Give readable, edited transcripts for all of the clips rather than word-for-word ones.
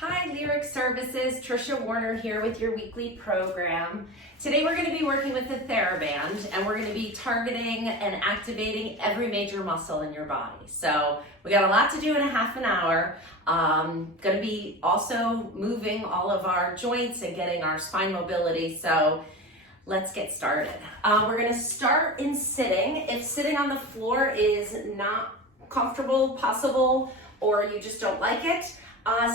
Hi, Lyric Services, Trisha Warner here with your weekly program. Today we're going to be working with the TheraBand and we're going to be targeting and activating every major muscle in your body. So we got a lot to do in a half an hour. Going to be also moving all of our joints and getting our spine mobility. So let's get started. We're going to start in sitting. If sitting on the floor is not comfortable, possible, or you just don't like it,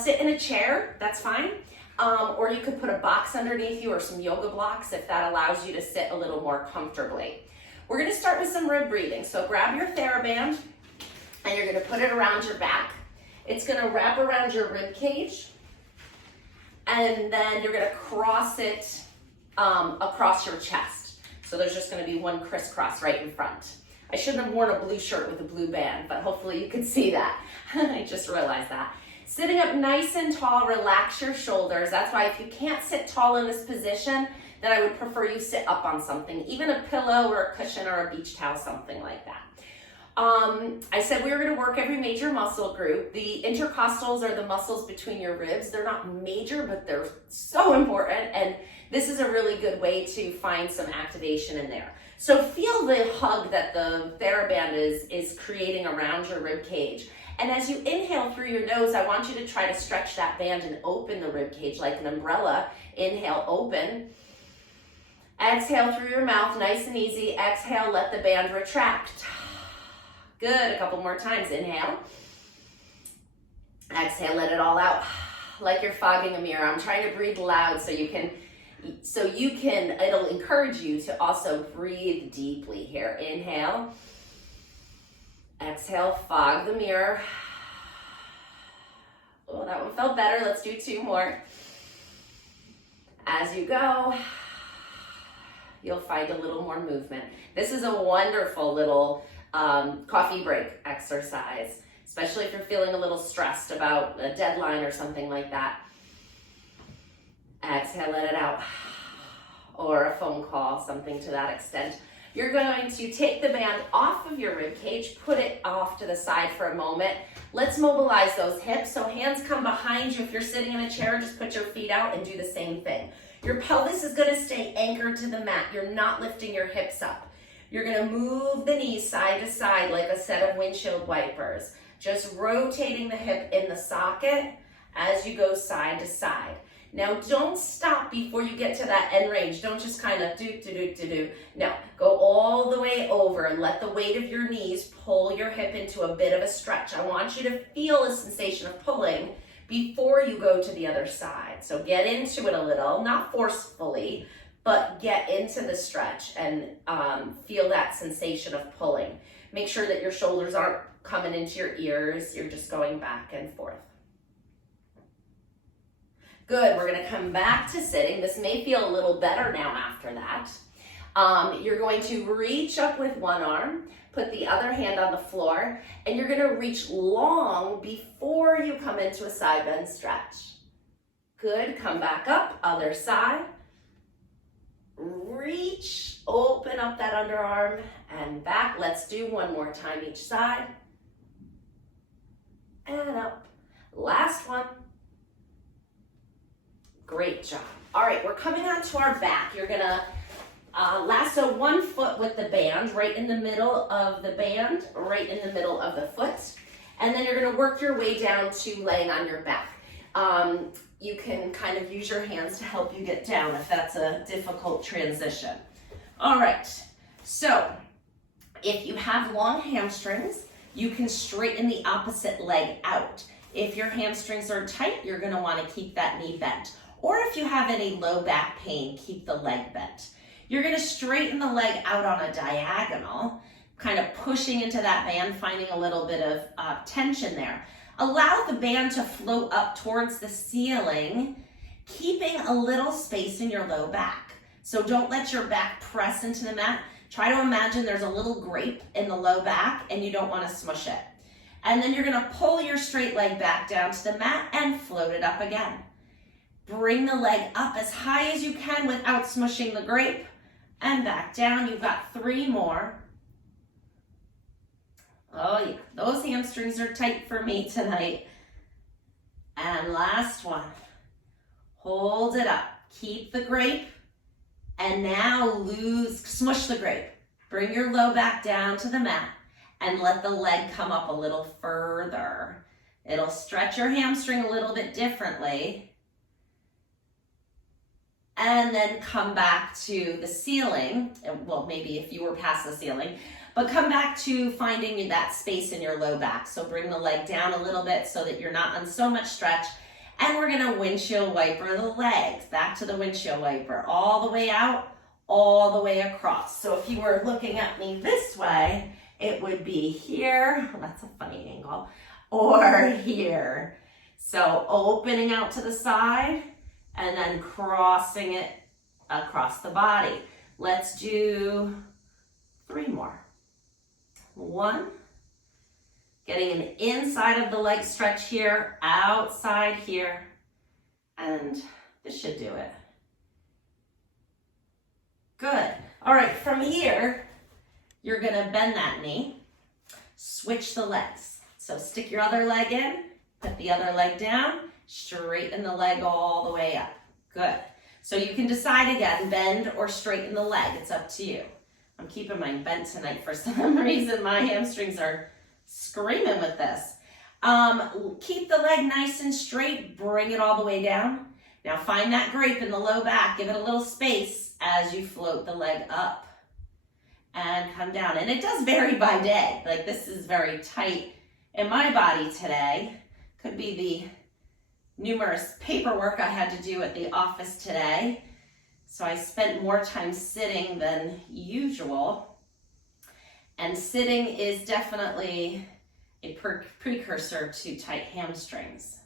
sit in a chair, that's fine. Or you could put a box underneath you or some yoga blocks if that allows you to sit a little more comfortably. We're gonna start with some rib breathing. So grab your TheraBand and you're gonna put it around your back. It's gonna wrap around your rib cage and then you're gonna cross it across your chest. So there's just gonna be one crisscross right in front. I shouldn't have worn a blue shirt with a blue band, but hopefully you could see that. I just realized that. Sitting up nice and tall, relax your shoulders. That's why if you can't sit tall in this position, then I would prefer you sit up on something, even a pillow or a cushion or a beach towel, something like that. I said we were gonna work every major muscle group. The intercostals are the muscles between your ribs. They're not major, but they're so important. And this is a really good way to find some activation in there. So feel the hug that the TheraBand is creating around your rib cage. And as you inhale through your nose, I want you to try to stretch that band and open the rib cage like an umbrella. Inhale, open. Exhale through your mouth, nice and easy. Exhale, let the band retract. Good, a couple more times. Inhale. Exhale, let it all out. Like you're fogging a mirror. I'm trying to breathe loud so you can, it'll encourage you to also breathe deeply here. Inhale. Exhale, fog the mirror. Oh, that one felt better. Let's do two more. As you go, you'll find a little more movement. This is a wonderful little coffee break exercise, especially if you're feeling a little stressed about a deadline or something like that. Exhale, let it out. Or a phone call, something to that extent. You're going to take the band off of your rib cage, put it off to the side for a moment. Let's mobilize those hips. So hands come behind you. If you're sitting in a chair, just put your feet out and do the same thing. Your pelvis is gonna stay anchored to the mat. You're not lifting your hips up. You're gonna move the knees side to side like a set of windshield wipers. Just rotating the hip in the socket as you go side to side. Now don't stop before you get to that end range. Don't just kind of do. No, go all the way over and let the weight of your knees pull your hip into a bit of a stretch. I want you to feel a sensation of pulling before you go to the other side. So get into it a little, not forcefully, but get into the stretch and feel that sensation of pulling. Make sure that your shoulders aren't coming into your ears. You're just going back and forth. Good, we're gonna come back to sitting. This may feel a little better now after that. You're going to reach up with one arm, put the other hand on the floor, and you're gonna reach long before you come into a side bend stretch. Good, come back up, other side. Reach, open up that underarm and back. Let's do one more time each side. And up, last one. Great job. All right, we're coming onto our back. You're gonna lasso one foot with the band right in the middle of the band, right in the middle of the foot. And then you're gonna work your way down to laying on your back. You can kind of use your hands to help you get down if that's a difficult transition. All right, so if you have long hamstrings, you can straighten the opposite leg out. If your hamstrings are tight, you're gonna wanna keep that knee bent. Or if you have any low back pain, keep the leg bent. You're gonna straighten the leg out on a diagonal, kind of pushing into that band, finding a little bit of tension there. Allow the band to float up towards the ceiling, keeping a little space in your low back. So don't let your back press into the mat. Try to imagine there's a little grape in the low back and you don't wanna smush it. And then you're gonna pull your straight leg back down to the mat and float it up again. Bring the leg up as high as you can without smushing the grape and back down. You've got three more. Oh yeah, those hamstrings are tight for me tonight. And last one. Hold it up. Keep the grape. And now smush the grape. Bring your low back down to the mat and let the leg come up a little further. It'll stretch your hamstring a little bit differently. And then come back to the ceiling. Well, maybe if you were past the ceiling, but come back to finding that space in your low back. So bring the leg down a little bit so that you're not on so much stretch. And we're gonna windshield wiper the legs. Back to the windshield wiper. All the way out, all the way across. So if you were looking at me this way, it would be here. That's a funny angle. Or here. So opening out to the side and then crossing it across the body. Let's do 3 more. 1, getting an inside of the leg stretch here, outside here, and this should do it. Good. All right, from here, you're gonna bend that knee, switch the legs. So stick your other leg in, put the other leg down, straighten the leg all the way up. Good. So you can decide again, bend or straighten the leg, it's up to you. I'm keeping mine bent tonight for some reason. My hamstrings are screaming with this. Keep the leg nice and straight, bring it all the way down. Now find that grape in the low back, give it a little space as you float the leg up and come down. And it does vary by day. Like this is very tight in my body today. Could be the numerous paperwork I had to do at the office today. So I spent more time sitting than usual. And sitting is definitely a precursor to tight hamstrings.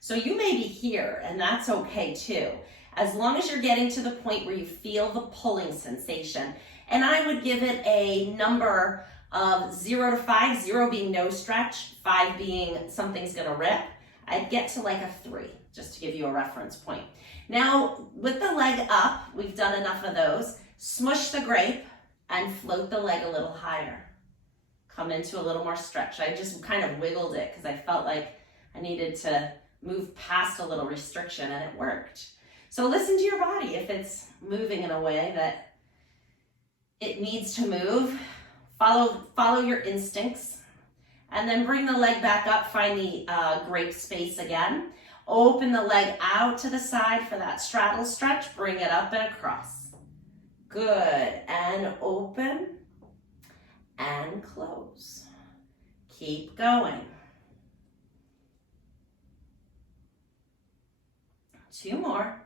So you may be here, and that's okay too. As long as you're getting to the point where you feel the pulling sensation. And I would give it a number of 0 to 5, 0 being no stretch, 5 being something's gonna rip. I'd get to like a 3, just to give you a reference point. Now, with the leg up, we've done enough of those. Smush the grape and float the leg a little higher. Come into a little more stretch. I just kind of wiggled it because I felt like I needed to move past a little restriction, and it worked. So listen to your body. If it's moving in a way that it needs to move, follow your instincts, and then bring the leg back up, find the grape space again. Open the leg out to the side for that straddle stretch. Bring it up and across. Good. And open and close. Keep going. 2 more.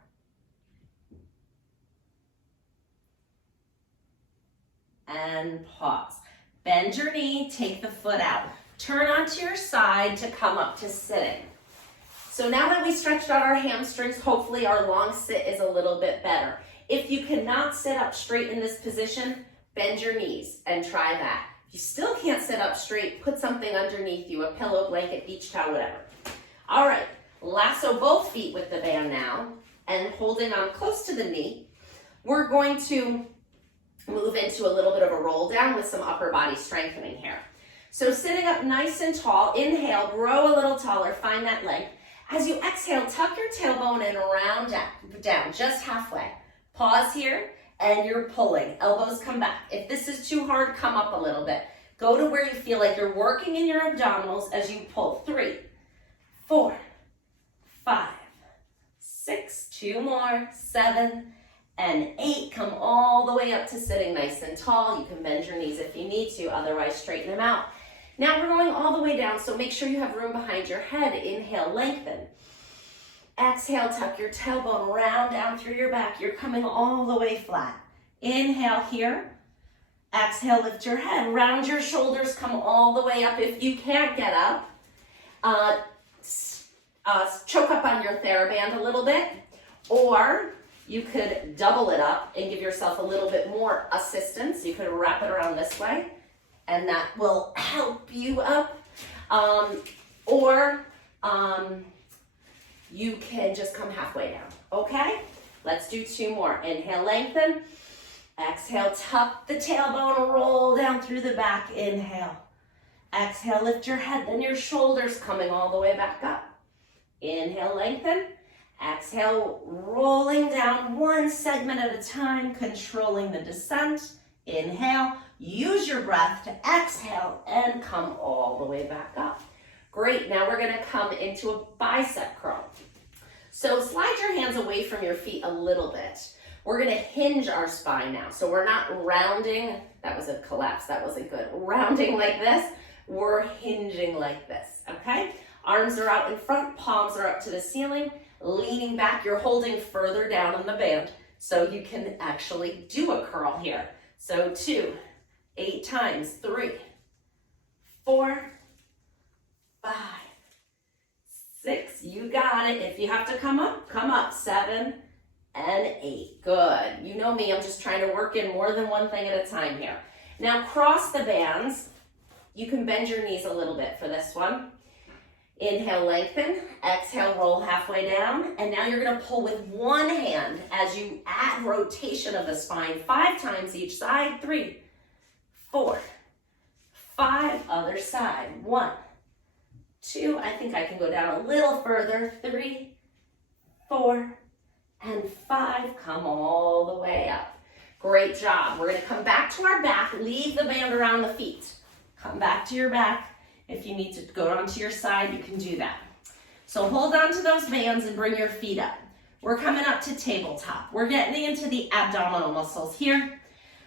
And pause. Bend your knee, take the foot out. Turn onto your side to come up to sitting. So now that we stretched out our hamstrings, hopefully our long sit is a little bit better. If you cannot sit up straight in this position, bend your knees and try that. If you still can't sit up straight, put something underneath you, a pillow, blanket, beach towel, whatever. All right, lasso both feet with the band now and holding on close to the knee. We're going to move into a little bit of a roll down with some upper body strengthening here. So sitting up nice and tall, inhale, grow a little taller, find that length. As you exhale, tuck your tailbone and round down, just halfway. Pause here, and you're pulling. Elbows come back. If this is too hard, come up a little bit. Go to where you feel like you're working in your abdominals as you pull. 3, 4, 5, 6, 2 more, 7, and 8. Come all the way up to sitting nice and tall. You can bend your knees if you need to, otherwise straighten them out. Now we're going all the way down, so make sure you have room behind your head. Inhale, lengthen. Exhale, tuck your tailbone, round down through your back. You're coming all the way flat. Inhale here. Exhale, lift your head. Round your shoulders, come all the way up. If you can't get up, choke up on your TheraBand a little bit, or you could double it up and give yourself a little bit more assistance. You could wrap it around this way, and that will help you up. You can just come halfway down, okay? Let's do 2 more. Inhale, lengthen. Exhale, tuck the tailbone, roll down through the back. Inhale. Exhale, lift your head, then your shoulders coming all the way back up. Inhale, lengthen. Exhale, rolling down one segment at a time, controlling the descent. Inhale, use your breath to exhale and come all the way back up. Great, now we're gonna come into a bicep curl. So slide your hands away from your feet a little bit. We're gonna hinge our spine now. So we're not rounding, that was a collapse, that wasn't good. Rounding like this, we're hinging like this, okay? Arms are out in front, palms are up to the ceiling, leaning back. You're holding further down on the band so you can actually do a curl here. So 2, 8 times, 3, 4, 5, 6, you got it. If you have to come up, 7 and 8, good. You know me, I'm just trying to work in more than one thing at a time here. Now cross the bands. You can bend your knees a little bit for this one. Inhale, lengthen. Exhale, roll halfway down. And now you're gonna pull with one hand as you add rotation of the spine 5 times each side. 3, 4, 5, other side. 1, 2, I think I can go down a little further. 3, 4, and 5, come all the way up. Great job. We're gonna come back to our back, leave the band around the feet. Come back to your back. If you need to go onto your side, you can do that. So hold on to those bands and bring your feet up. We're coming up to tabletop. We're getting into the abdominal muscles here.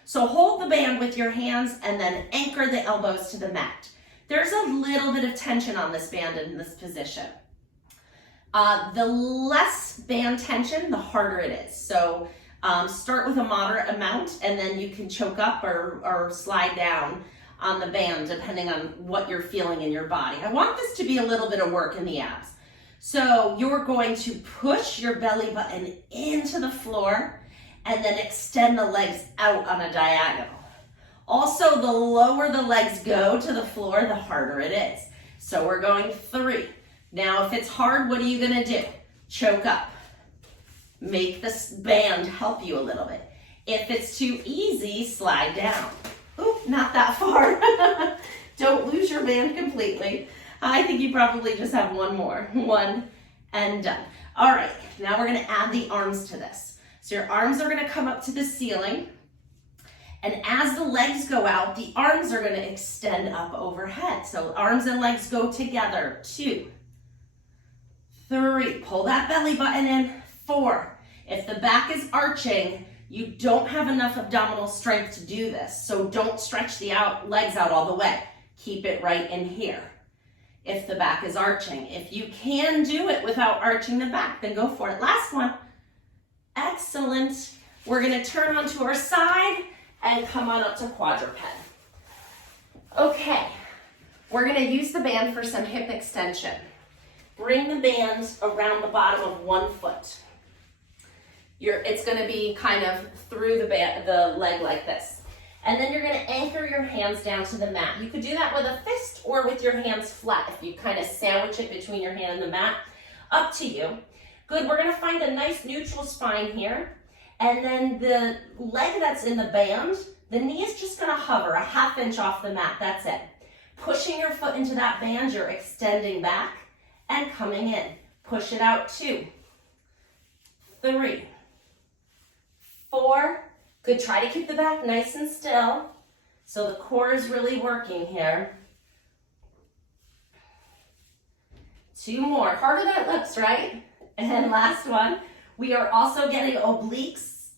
So hold the band with your hands and then anchor the elbows to the mat. There's a little bit of tension on this band in this position. The less band tension, the harder it is. So start with a moderate amount and then you can choke up or slide down on the band depending on what you're feeling in your body. I want this to be a little bit of work in the abs. So you're going to push your belly button into the floor and then extend the legs out on a diagonal. Also, the lower the legs go to the floor, the harder it is. So we're going 3. Now, if it's hard, what are you gonna do? Choke up. Make this band help you a little bit. If it's too easy, slide down. Oop, not that far. Don't lose your band completely. I think you probably just have one more. 1 and done. All right, now we're gonna add the arms to this. So your arms are gonna come up to the ceiling. And as the legs go out, the arms are gonna extend up overhead. So arms and legs go together. 2, 3, pull that belly button in. 4, if the back is arching, you don't have enough abdominal strength to do this. So don't stretch the legs out all the way. Keep it right in here. If the back is arching, if you can do it without arching the back, then go for it. Last one. Excellent. We're gonna turn onto our side and come on up to quadruped. Okay, we're gonna use the band for some hip extension. Bring the band around the bottom of one foot. It's gonna be kind of through the leg like this. And then you're gonna anchor your hands down to the mat. You could do that with a fist or with your hands flat if you kind of sandwich it between your hand and the mat. Up to you. Good, we're gonna find a nice neutral spine here. And then the leg that's in the band, the knee is just gonna hover a 1/2 inch off the mat, that's it. Pushing your foot into that band, you're extending back and coming in. Push it out, 2, 3, 4, good, try to keep the back nice and still so the core is really working here. 2 more, harder than it looks, right? And last one, we are also getting obliques,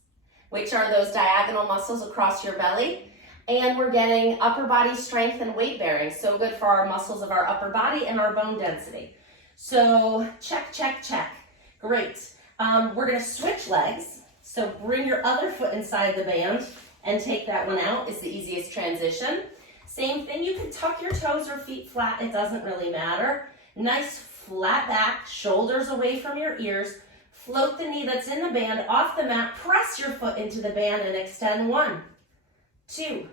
which are those diagonal muscles across your belly, and we're getting upper body strength and weight bearing, so good for our muscles of our upper body and our bone density. So check, check, check, great. We're gonna switch legs. So bring your other foot inside the band and take that one out. It's the easiest transition. Same thing, you can tuck your toes or feet flat, it doesn't really matter. Nice flat back, shoulders away from your ears. Float the knee that's in the band off the mat, press your foot into the band and extend. 1, 2,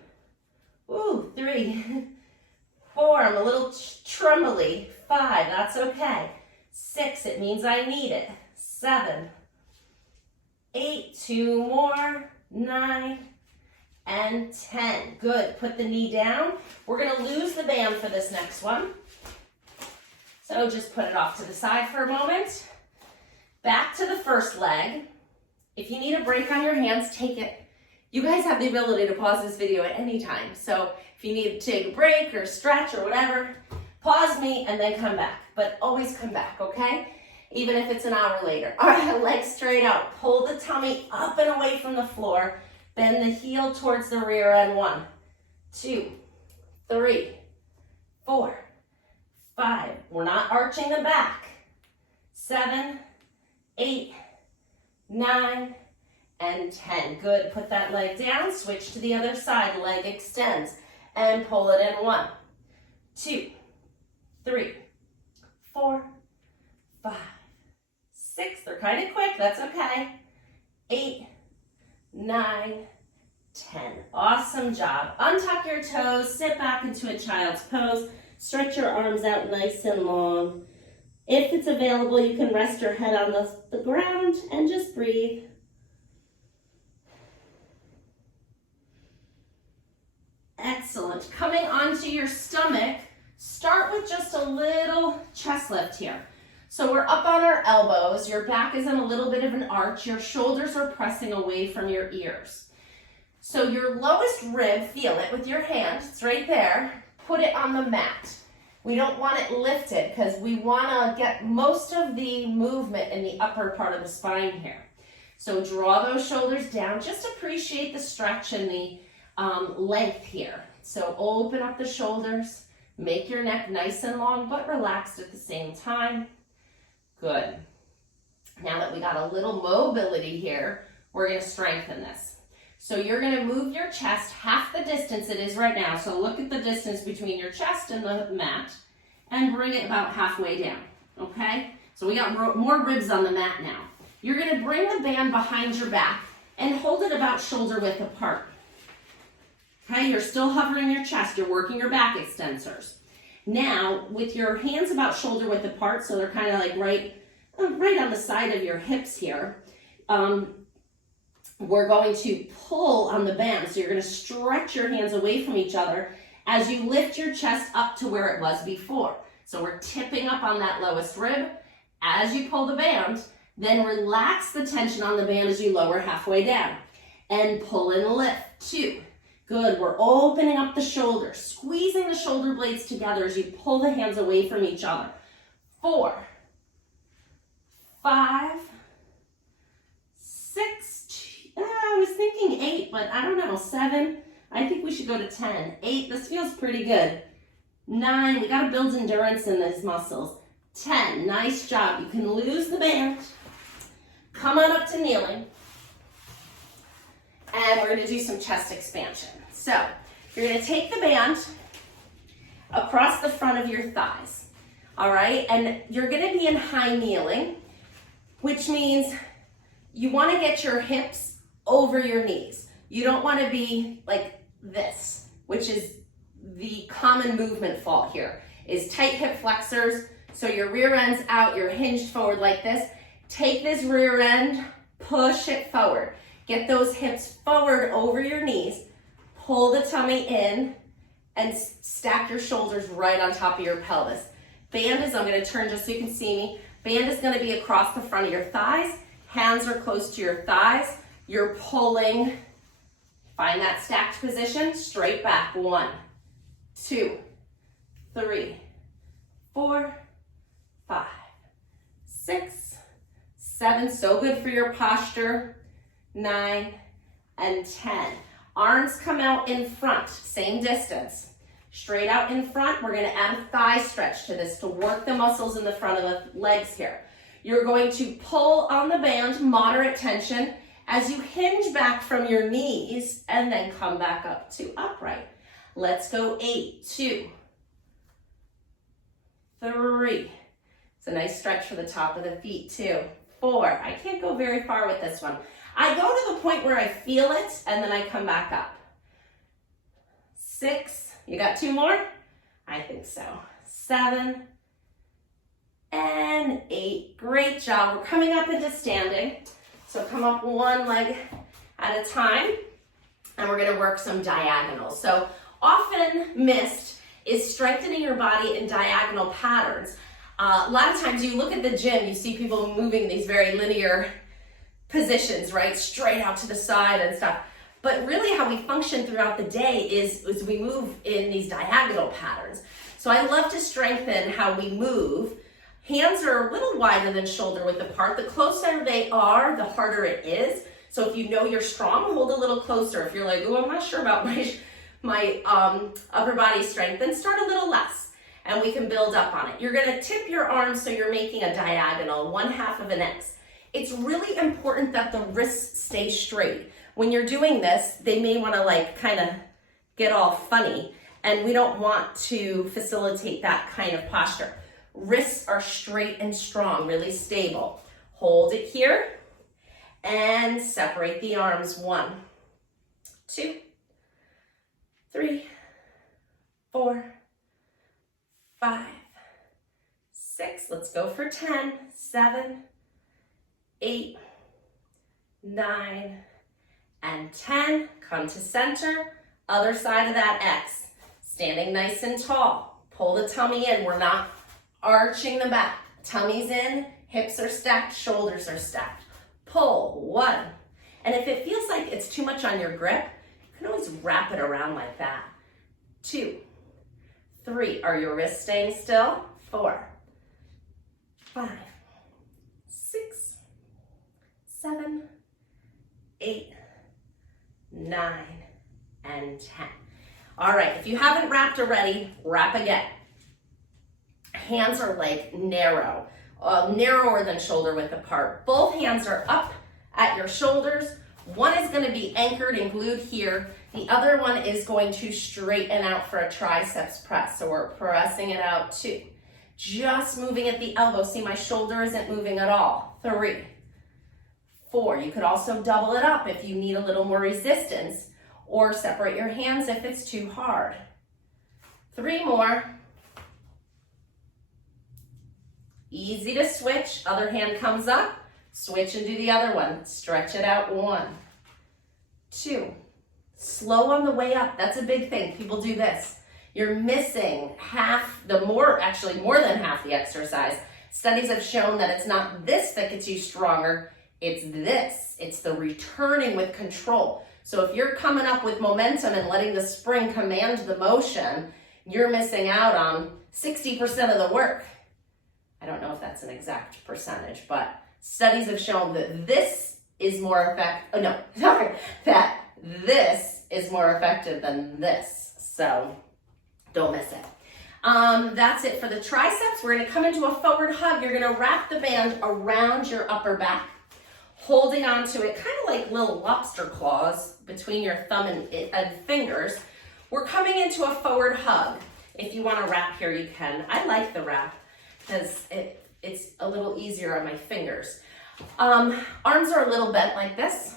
3, 4, I'm a little trembly. 5, that's okay. 6, it means I need it. 7, 8, 2 more, 9, and 10. Good, put the knee down. We're gonna lose the band for this next one. So just put it off to the side for a moment. Back to the first leg. If you need a break on your hands, take it. You guys have the ability to pause this video at any time. So if you need to take a break or stretch or whatever, pause me and then come back. But always come back, okay? Even if it's an hour later. All right, legs straight out. Pull the tummy up and away from the floor. Bend the heel towards the rear end. 1, 2, 3, 4, 5. We're not arching the back. 7, 8, 9, and 10. Good. Put that leg down. Switch to the other side. Leg extends. And pull it in. 1, 2, 3, 4, 5, 6. They're kind of quick. That's okay. 8, 9, 10. Awesome job. Untuck your toes. Sit back into a child's pose. Stretch your arms out nice and long. If it's available, you can rest your head on the ground and just breathe. Excellent. Coming onto your stomach, start with just a little chest lift here. So we're up on our elbows. Your back is in a little bit of an arch. Your shoulders are pressing away from your ears. So your lowest rib, feel it with your hand. It's right there. Put it on the mat. We don't want it lifted because we want to get most of the movement in the upper part of the spine here. So draw those shoulders down. Just appreciate the stretch and the length here. So open up the shoulders. Make your neck nice and long but relaxed at the same time. Good. Now that we got a little mobility here, we're going to strengthen this. So you're going to move your chest half the distance it is right now. So look at the distance between your chest and the mat and bring it about halfway down, okay? So we got more ribs on the mat now. You're going to bring the band behind your back and hold it about shoulder width apart. Okay, you're still hovering your chest. You're working your back extensors. Now, with your hands about shoulder width apart, so they're kind of like right on the side of your hips here, we're going to pull on the band. So you're going to stretch your hands away from each other as you lift your chest up to where it was before. So we're tipping up on that lowest rib as you pull the band, then relax the tension on the band as you lower halfway down. And pull and lift. 2. Good. We're opening up the shoulders, squeezing the shoulder blades together as you pull the hands away from each other. 4, 5, 6, I was thinking 8, but I don't know, 7. I think we should go to 10. 8, this feels pretty good. 9, we got to build endurance in these muscles. 10, nice job. You can lose the band. Come on up to kneeling. And we're going to do some chest expansion. So you're going to take the band across the front of your thighs. All right, and you're going to be in high kneeling, which means you want to get your hips over your knees. You don't want to be like this, which is the common movement fault here, is tight hip flexors. So your rear end's out, you're hinged forward like this. Take this rear end, push it forward. Get those hips forward over your knees. Pull the tummy in and stack your shoulders right on top of your pelvis. Band is, I'm going to turn just so you can see me. Band is going to be across the front of your thighs. Hands are close to your thighs. You're pulling. Find that stacked position. Straight back. 1, 2, 3, 4, 5, 6, 7. So good for your posture. 9 and 10. Arms come out in front. Same distance. Straight out in front. We're going to add a thigh stretch to this to work the muscles in the front of the legs here. You're going to pull on the band, moderate tension, as you hinge back from your knees and then come back up to upright. Let's go. 8, 2, 3. It's a nice stretch for the top of the feet too. 4. I can't go very far with this one. I go to the point where I feel it and then I come back up. 6. You got 2 more? I think so. 7 and 8. Great job. We're coming up into standing. So come up one leg at a time, and we're going to work some diagonals. So often missed is strengthening your body in diagonal patterns. A lot of times you look at the gym, you see people moving these very linear positions, right? Straight out to the side and stuff. But really how we function throughout the day is we move in these diagonal patterns. So I love to strengthen how we move. Hands are a little wider than shoulder width apart. The closer they are, the harder it is. So if you know you're strong, hold a little closer. If you're like, oh, I'm not sure about my upper body strength, then start a little less. And we can build up on it. You're gonna tip your arms so you're making a diagonal, 1/2 of an X. It's really important that the wrists stay straight. When you're doing this, they may wanna like kind of get all funny, and we don't want to facilitate that kind of posture. Wrists are straight and strong, really stable. Hold it here and separate the arms. 1, 2, 3, 4, 5, 6. Let's go for 10, 7, 8, 9, and 10. Come to center. Other side of that X. Standing nice and tall. Pull the tummy in. We're not arching the back. Tummy's in, hips are stacked, shoulders are stacked. Pull. 1. And if it feels like it's too much on your grip, you can always wrap it around like that. 2, 3. Are your wrists staying still? 4, 5, 6, 7, 8, 9, and 10. All right, if you haven't wrapped already, wrap again. Hands are like narrow, narrower than shoulder width apart. Both hands are up at your shoulders. One is going to be anchored and glued here. The other one is going to straighten out for a triceps press. So we're pressing it out. 2. Just moving at the elbow. See, my shoulder isn't moving at all. 3, 4. You could also double it up if you need a little more resistance, or separate your hands if it's too hard. 3 more. Easy to switch. Other hand comes up. Switch and do the other one. Stretch it out. 1, 2. Slow on the way up. That's a big thing. People do this. You're missing more than half the exercise. Studies have shown that it's not this that gets you stronger. It's this. It's the returning with control. So if you're coming up with momentum and letting the spring command the motion, you're missing out on 60% of the work. I don't know if that's an exact percentage, but studies have shown that this is more effective. That this is more effective than this. So don't miss it. That's it for the triceps. We're going to come into a forward hug. You're going to wrap the band around your upper back, holding onto it, kind of like little lobster claws between your thumb and fingers. We're coming into a forward hug. If you want to wrap here, you can. I like the wrap because it's a little easier on my fingers. Arms are a little bent like this.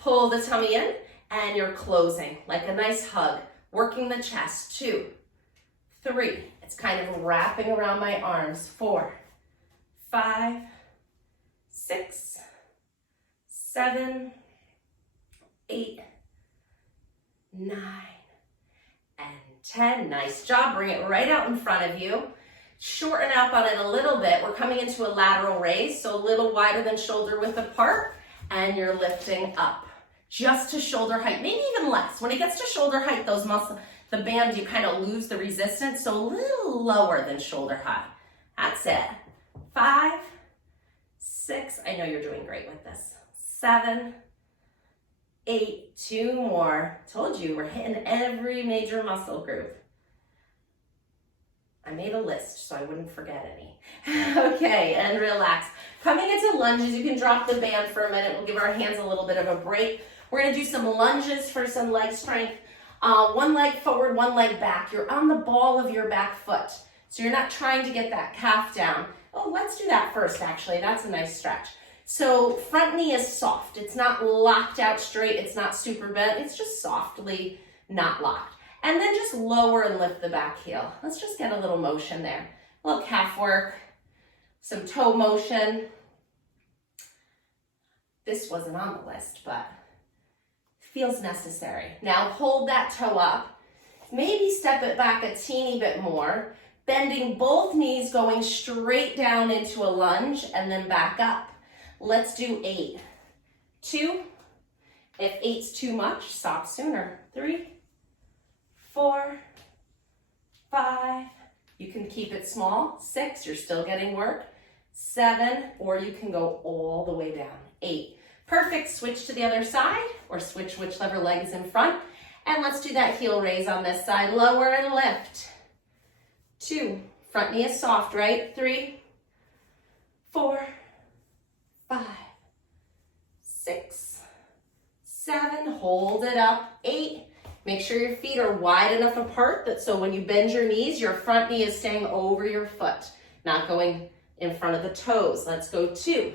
Pull the tummy in, and you're closing like a nice hug, working the chest. 2, 3. It's kind of wrapping around my arms. 4, 5, 6, 7, 8, 9, and 10. Nice job. Bring it right out in front of you. Shorten up on it a little bit. We're coming into a lateral raise, so a little wider than shoulder width apart, and you're lifting up just to shoulder height, maybe even less. When it gets to shoulder height, those muscles, the band, you kind of lose the resistance, so a little lower than shoulder height. That's it. 5, 6. I know you're doing great with this. 7, 8. 2 more. Told you, we're hitting every major muscle group. I made a list so I wouldn't forget any. Okay, and relax. Coming into lunges, you can drop the band for a minute. We'll give our hands a little bit of a break. We're gonna do some lunges for some leg strength. One leg forward, one leg back. You're on the ball of your back foot, so you're not trying to get that calf down. Oh, let's do that first, actually. That's a nice stretch. So front knee is soft. It's not locked out straight. It's not super bent. It's just softly not locked. And then just lower and lift the back heel. Let's just get a little motion there. A little calf work, some toe motion. This wasn't on the list, but feels necessary. Now hold that toe up. Maybe step it back a teeny bit more. Bending both knees, going straight down into a lunge and then back up. Let's do 8. 2. If 8's too much, stop sooner. 3, 4, 5. You can keep it small. 6, you're still getting work. 7, or you can go all the way down. 8. Perfect. Switch to the other side, or switch whichever leg is in front. And let's do that heel raise on this side. Lower and lift. 2. Front knee is soft, right? 3, 4, 5, 6, 7. Hold it up. 8. Make sure your feet are wide enough apart that so when you bend your knees, your front knee is staying over your foot, not going in front of the toes. Let's go 2.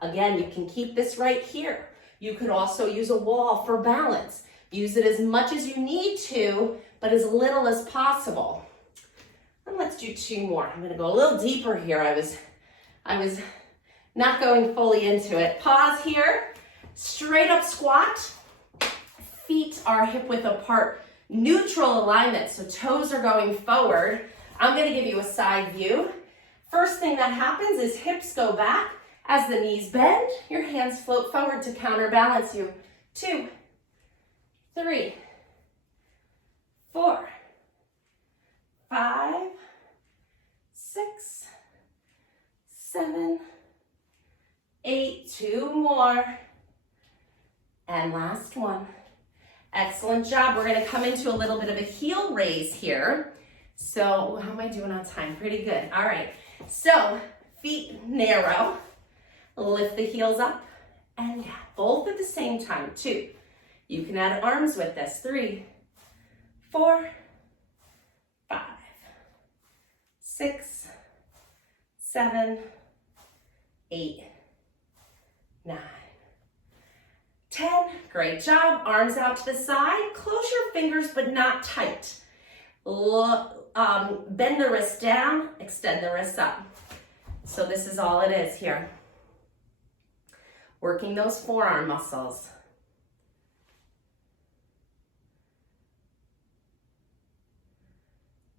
Again, you can keep this right here. You could also use a wall for balance. Use it as much as you need to, but as little as possible. And let's do 2 more. I'm gonna go a little deeper here. I was not going fully into it. Pause here, straight up squat. Feet are hip width apart, neutral alignment, so toes are going forward. I'm gonna give you a side view. First thing that happens is hips go back. As the knees bend, your hands float forward to counterbalance you. 2, 3, 4, 5, 6, 7, 8. 2 more. And last one. Excellent job. We're going to come into a little bit of a heel raise here. So how am I doing on time? Pretty good. All right. So feet narrow. Lift the heels up and down. Both at the same time. 2. You can add arms with this. 3, 4, 5, 6, 7, 8, 9, 10. Great job. Arms out to the side. Close your fingers, but not tight. Bend the wrist down, extend the wrist up. So this is all it is here. Working those forearm muscles.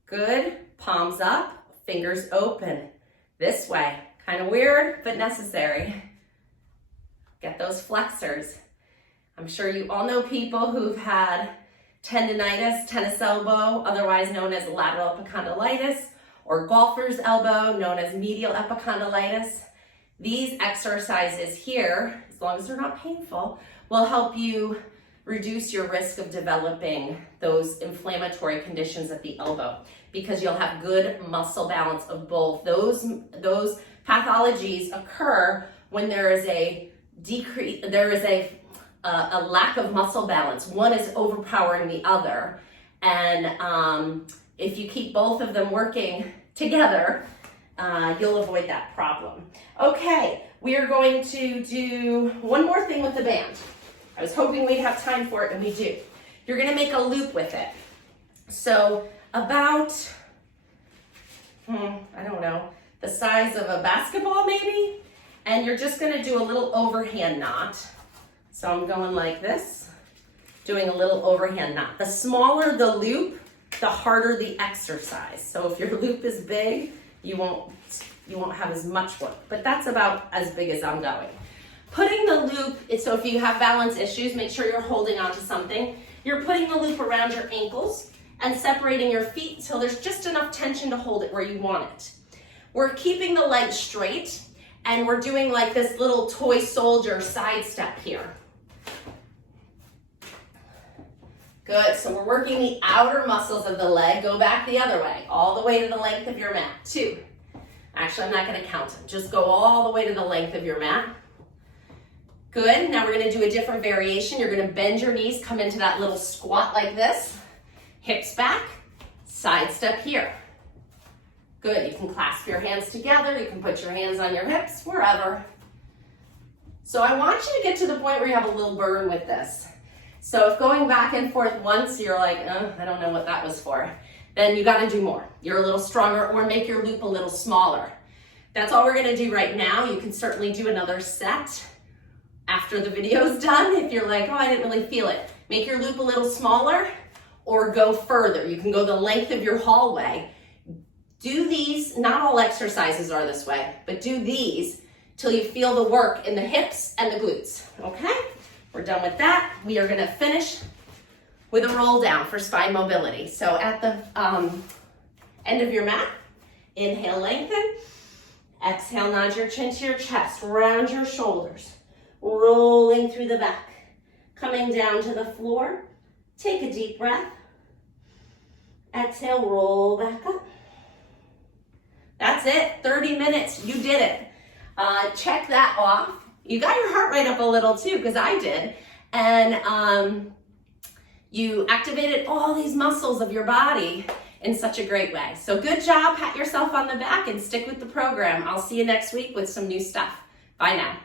Good. Palms up, fingers open. This way. Kind of weird, but necessary. Get those flexors. I'm sure you all know people who've had tendonitis, tennis elbow, otherwise known as lateral epicondylitis, or golfer's elbow, known as medial epicondylitis. These exercises here, as long as they're not painful, will help you reduce your risk of developing those inflammatory conditions at the elbow, because you'll have good muscle balance of both. Those pathologies occur when there is a lack of muscle balance. One is overpowering the other. And if you keep both of them working together, you'll avoid that problem. Okay, we are going to do one more thing with the band. I was hoping we'd have time for it, and we do. You're gonna make a loop with it. So about, I don't know, the size of a basketball maybe? And you're just gonna do a little overhand knot. So I'm going like this, doing a little overhand knot. The smaller the loop, the harder the exercise. So if your loop is big, you won't have as much work, but that's about as big as I'm going. Putting the loop, so if you have balance issues, make sure you're holding onto something. You're putting the loop around your ankles and separating your feet until there's just enough tension to hold it where you want it. We're keeping the legs straight, and we're doing like this little toy soldier side step here. Good, so we're working the outer muscles of the leg. Go back the other way, all the way to the length of your mat. 2. Actually, I'm not gonna count them. Just go all the way to the length of your mat. Good, now we're gonna do a different variation. You're gonna bend your knees, come into that little squat like this. Hips back, side step here. Good, you can clasp your hands together. You can put your hands on your hips, wherever. So I want you to get to the point where you have a little burn with this. So if going back and forth once, you're like, I don't know what that was for, then you gotta do more. You're a little stronger, or make your loop a little smaller. That's all we're gonna do right now. You can certainly do another set after the video's done if you're like, I didn't really feel it. Make your loop a little smaller or go further. You can go the length of your hallway. Do these, not all exercises are this way, but do these till you feel the work in the hips and the glutes, okay? We're done with that. We are gonna finish with a roll down for spine mobility. So at the end of your mat, inhale, lengthen. Exhale, nod your chin to your chest, round your shoulders, rolling through the back, coming down to the floor. Take a deep breath. Exhale, roll back up. That's it, 30 minutes, you did it. Check that off. You got your heart rate up a little too, because I did. And you activated all these muscles of your body in such a great way. So good job, pat yourself on the back and stick with the program. I'll see you next week with some new stuff. Bye now.